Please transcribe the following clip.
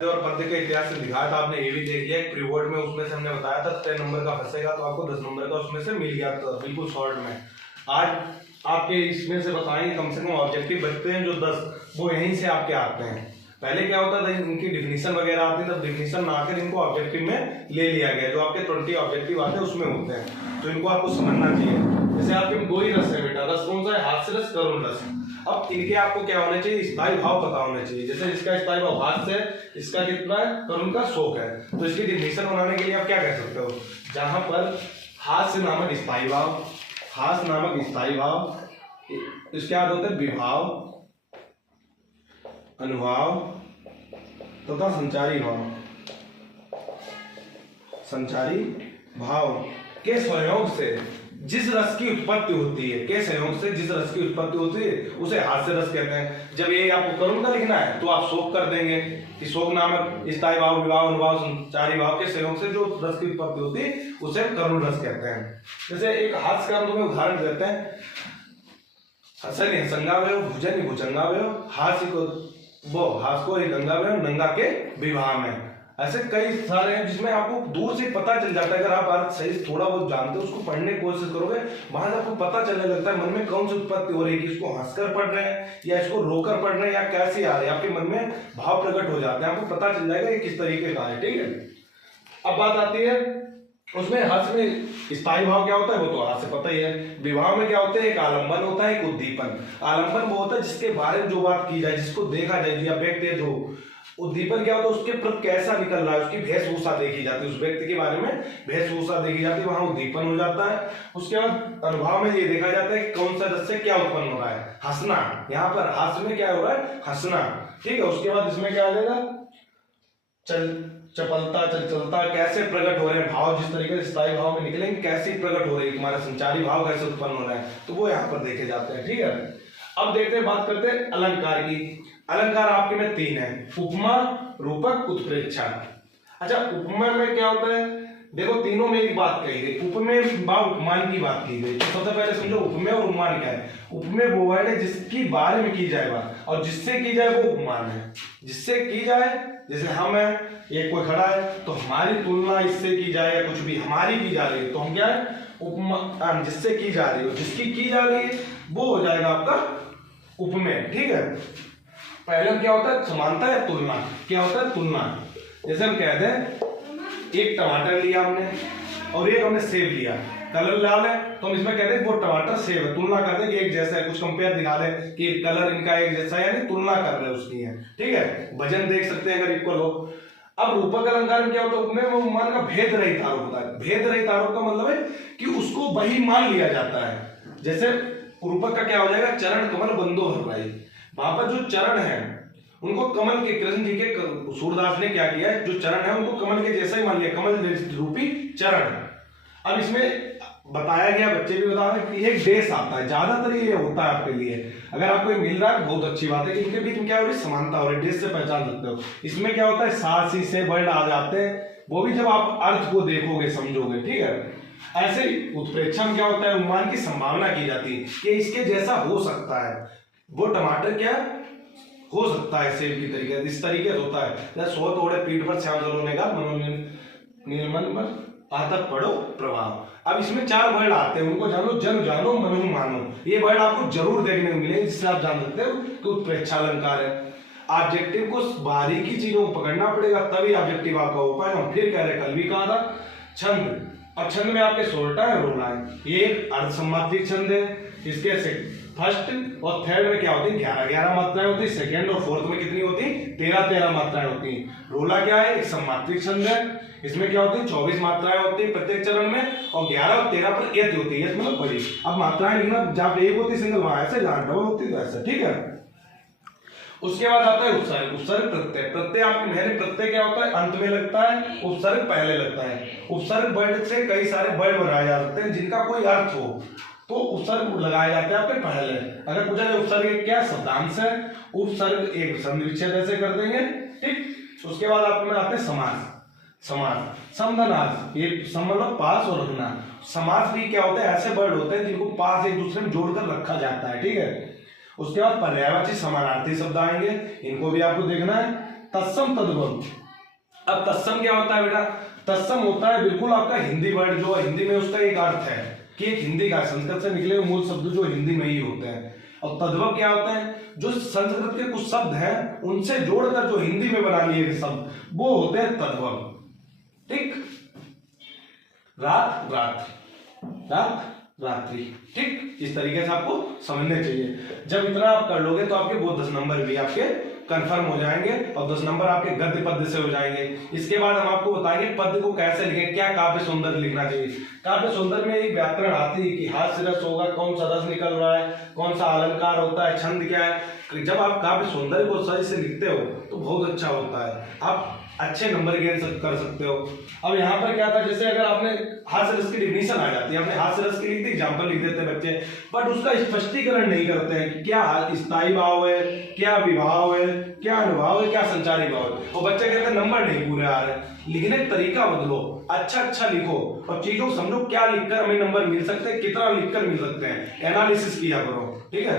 और पद्य के इतिहास से दिखाया था आपने, ये भी देख लिया प्रीवर्ड में, उसमें से हमने बताया था 10 नंबर का फंसेगा तो आपको 10 नंबर का उसमें से मिल गया था बिल्कुल शॉर्ट में। आज आपके इसमें से बताएंगे कम से कम ऑब्जेक्टिव बचते हैं जो 10 वो यहीं से आपके आते हैं। पहले क्या होता था इनकी डिफिनीशन वगैरह आती है, तब डिफिनीशन ना आकर इनको ऑब्जेक्टिव में ले लिया गया। जो आपके 20 ऑब्जेक्टिव आते हैं उसमें होते हैं, तो इनको आपको समझना चाहिए। जैसे आपके दो ही रस है बेटा, रस कौन सा है? हास्य रस, करुण रस। अब इनके आपको क्या होने चाहिए? स्थायी भाव पता होने चाहिए। जैसे इसका स्थायी भाव हास्य है, इसका कितना है? करुण का शोक है। तो इसकी डिफिनीशन बनाने के लिए आप क्या कह सकते हो? जहां पर हास्य नामक स्थायी भाव, हास्य नामक स्थायी भाव, इसके बाद होते हैं विभाव, अनुभाव तथा संचारी भाव। संचारी भाव के सहयोग से जिस रस की उत्पत्ति होती है, के सहयोग से जिस रस की उत्पत्ति होती है उसे हास्य रस कहते हैं। जब ये आपको करुण का लिखना है तो आप शोक कर देंगे कि शोक नामक स्थायी भाव, विभाव, अनुभाव, संचारी भाव के सहयोग से जो रस की उत्पत्ति होती है उसे करुण रस कहते हैं। जैसे एक हास्य का तुम्हें उदाहरण देते हैं, हसन हसंगावय, भुजन भुजंगावय, हास्य को वो हास्य को गंगावय, नंगा के विवाह में। ऐसे कई सारे हैं जिसमें आपको दूर से पता चल जाता है। अगर आप अर्थ सही थोड़ा बहुत जानते हो, उसको पढ़ने की कोशिश करोगे, वहां से आपको पता चलने लगता है मन में कौन सी उत्पत्ति हो रही है, कि इसको हंसकर पढ़ रहे हैं या इसको रोकर पढ़ रहे हैं या कैसे आ रहे हैं। आपके मन में भाव प्रकट हो जाते हैं, आपको पता चल जाएगा ये किस तरीके का है। ठीक है, अब बात आती है उसमें हास्य में स्थायी भाव क्या होता है, वो तो हास्य पता ही है। विवाह में क्या होता है? एक आलंबन होता है, एक उद्दीपन। आलंबन वो होता है जिसके बारे में जो बात की जाए, जिसको देखा जाए या व्यक्ति हो। उद्दीपन क्या होता है? उसके प्रति कैसा निकल रहा है, उसकी वेशभूषा देखी जाती है, उस व्यक्ति के बारे में वेशभूषा देखी जाती है, वहां उद्दीपन हो जाता है। उसके बाद अनुभाव में ये देखा जाता है कि कौन सा रस से क्या उत्पन्न हो रहा है, हंसना। यहाँ पर हास्य में क्या हो रहा है? हंसना। ठीक है, उसके बाद इसमें क्या आ जाएगा? चपलता, चंचलता, कैसे प्रकट हो रहे हैं भाव, जिस तरीके से स्थायी भाव में निकलेंगे कैसे प्रकट हो रहे हैं, हमारा संचारी भाव कैसे उत्पन्न हो रहा है, तो वो यहाँ पर देखे जाते हैं। ठीक है, अब देखते हैं, बात करते हैं अलंकार की। अलंकार आपके में 3 है, उपमा, रूपक, उत्प्रेक्षा। अच्छा, उपमा में क्या होता है? देखो तीनों में एक बात कही गई, उपमेय व उपमान की बात की गई। तो सबसे पहले समझो उपमेय और उपमान क्या है। उपमेय वो वर्ड है जिसकी बारे में की जाए बात, और जिससे की जाए वो उपमान है। जिससे की जाए, जैसे हम है, एक कोई खड़ा है तो हमारी तुलना इससे की जाए, या कुछ भी हमारी की जा रही है तो हम क्या है? उपमा। जिससे की जा रही है, जिसकी की जा रही है वो हो जाएगा आपका उपमेय। ठीक है, पहले क्या होता है? समानता या तुलना। क्या होता है? तुलना। जैसे हम कहते हैं एक टमाटर लिया हमने और एक हमने सेब लिया, कलर लाल है तो हम इसमें कहते हैं वो टमाटर सेब है, तुलना करते हैं कि एक जैसा है, कुछ कंपेयर दिखा दे कि कलर इनका एक जैसा है, यानी तुलना कर रहे हैं उसकी है। ठीक है, वजन देख सकते हैं अगर इक्वल हो। अब रूपक अलंकार में क्या होता है? उपमेय वो उपमान का भेद रहित आरोप होता है। भेद रहित आरोप का मतलब है कि उसको वही मान लिया जाता है। जैसे रूपक का क्या हो जाएगा? चरण कमल बंदो हर भाई, वहां पर जो चरण है उनको कमल के, कृष्ण जी के सूरदास ने क्या किया है, जो चरण है उनको कमल के जैसा ही मान लिया, कमल रूपी चरण। अब इसमें बताया गया, बच्चे भी बता रहे हैं कि एक देश आता है, ज्यादातर ये होता है आपके लिए। अगर आपको ये मिल रहा है बहुत अच्छी बात है कि इनके बीच में क्या हो रही है? समानता हो रही है, देश से पहचान सकते हो। इसमें क्या होता है? सासी से वर्ड आ जाते हैं, वो भी जब आप अर्थ को देखोगे समझोगे। ठीक है, ऐसे ही उत्प्रेक्षा में क्या होता है? उपमान की संभावना की जाती है कि इसके जैसा हो सकता है, वो टमाटर क्या हो सकता है सेब की तरीके, इस तरीके से होता है। सो तोड़े पीठ पर श्याम सलोने का निर्मल पर आता पढ़ो प्रभाव। अब इसमें 4 वर्ड आते हैं, उनको जानो, जन जानो, मनु मानो। ये वर्ड आपको जरूर देखने को मिलेंगे, जिससे आप जान सकते हो कि उत्प्रेक्षा अलंकार है। ऑब्जेक्टिव को बारीकी चीजों को पकड़ना पड़ेगा, तभी ऑब्जेक्टिव आपका हो पाएगा। हम फिर कह रहे कल भी कहा था, छंद। अब छंद में आपके 16 है, रोना है। ये एक अर्धसमात्रिक छंद है। इसके से फर्स्ट और थर्ड में क्या होती है? 11-11 मात्राएं होती है। सेकंड और फोर्थ में कितनी होती है? 13-13 मात्राएं होती हैं। रोला क्या है? एक सम्मात्रिक छंद है। इसमें क्या होती है? 24 मात्राएं होती है प्रत्येक चरण में, और 11 और 13 पर यति होती है, मतलब बड़ी। अब मात्राएं लिखना, जहां एक होती है सिंगल वहां ऐसे, जहां डबल होती है तो ऐसा। ठीक है, उसके बाद आता है उपसर्ग। उपसर्ग प्रत्यय। प्रत्यय आपके मैंने प्रत्यय क्या होता है? अंत में लगता है, उपसर्ग पहले लगता है। उपसर्ग वर्ड से कई सारे वर्ड बनाए जा सकते हैं जिनका कोई अर्थ हो, तो उपसर्ग लगाए जाते हैं आपके पहले। अगर पूछा जाए उपसर्ग एक क्या शब्दांश है, उपसर्ग एक संधि विच्छेद ऐसे कर देंगे। ठीक, उसके बाद आपके में आते हैं समास। समास, समधनार्थ, ये मतलब पास और रखना। समास भी क्या होता है? ऐसे वर्ड होते हैं जिनको पास एक दूसरे में जोड़कर रखा जाता है। ठीक है, उसके बाद पर्यायवाची समानार्थी शब्द आएंगे, इनको भी आपको देखना है। तत्सम तद्भव। अब तत्सम क्या होता है बेटा? तत्सम होता है बिल्कुल आपका हिंदी वर्ड जो हिंदी में उसका एक अर्थ है कि एक हिंदी का संस्कृत से निकले हुए मूल शब्द जो हिंदी में ही होते हैं। और तद्भव क्या होता है? जो संस्कृत के कुछ शब्द हैं उनसे जोड़कर जो हिंदी में बना लिए गए शब्द वो होते हैं तद्भव। ठीक, रात रात्रि, रात रात्रि, ठीक, इस तरीके से आपको समझने चाहिए। जब इतना आप कर लोगे तो आपके वो 10 नंबर भी आपके कंफर्म हो जाएंगे और 10 नंबर आपके गद्य पद्य से हो जाएंगे। इसके बाद हम आपको बताएंगे पद्य को कैसे लिखें, क्या काव्य सौंदर्य लिखना चाहिए। काव्य सौंदर्य में एक व्याकरण आती है कि हास्य रस होगा, कौन सा रस निकल रहा है, कौन सा अलंकार होता है, छंद क्या है। जब आप काव्य सौंदर्य को सही से लिखते हो तो बहुत अच्छा होता है, आप अच्छे नंबर गेन कर सकते हो। अब यहाँ पर क्या था, जैसे अगर आपने हास्य रस की डिफिनेशन आ जाती है, आपने हास्य रस की लिख दी, एग्जाम्पल लिख देते हैं बच्चे, बट उसका स्पष्टीकरण नहीं करते हैं कि क्या स्थायी भाव है, क्या विभाव है, क्या अनुभाव है, क्या संचारी भाव है। और बच्चे कहते हैं नंबर नहीं पूरे आ रहे। लिखने का तरीका बदलो, अच्छा अच्छा लिखो और चीजों को समझो, क्या लिखकर हमें नंबर मिल सकते हैं, कितना लिखकर मिल सकते हैं, एनालिसिस किया करो। ठीक है।